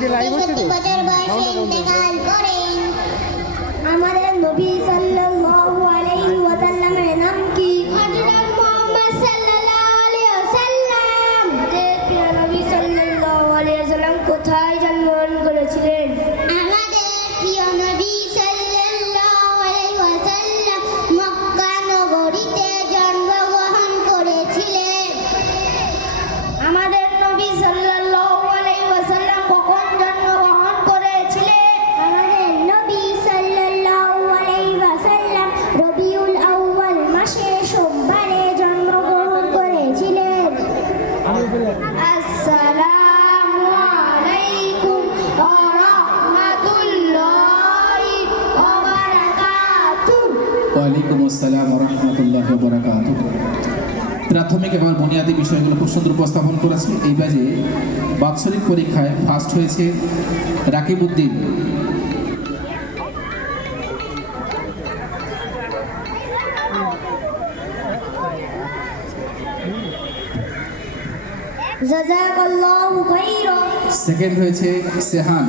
63 বছর বয়সে ইন্তেকাল করেন। আমাদের নবী সাল্লাল্লাহু আলাইহি ওয়াসাল্লামের নাম কি? হযরত মুহাম্মদ সাল্লাল্লাহু আলাইহি ওয়াসাল্লাম। আমাদের নবী সাল্লাল্লাহু আলাইহি ওয়াসাল্লাম কোথায় জন্মগ্রহণ করেছিলেন? ওয়ালাইকুম আসসালাম রহমতুল্লাহ বরাকাত প্রাথমিক এবং বুনিয়াদী বিষয়গুলো খুব সুন্দর উপস্থাপন করেছে। এই বাজে বাৎসরিক পরীক্ষায় ফার্স্ট হয়েছে রাকিব উদ্দিন। সেকেন্ড হয়েছে সেহান।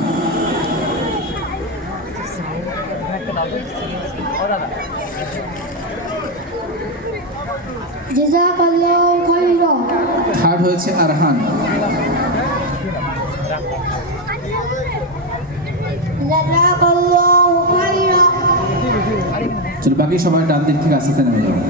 থার্ড হয়েছে আরহান চলো বাকি সবাই ডান দিক থেকে আস্তে নেমে যাবে।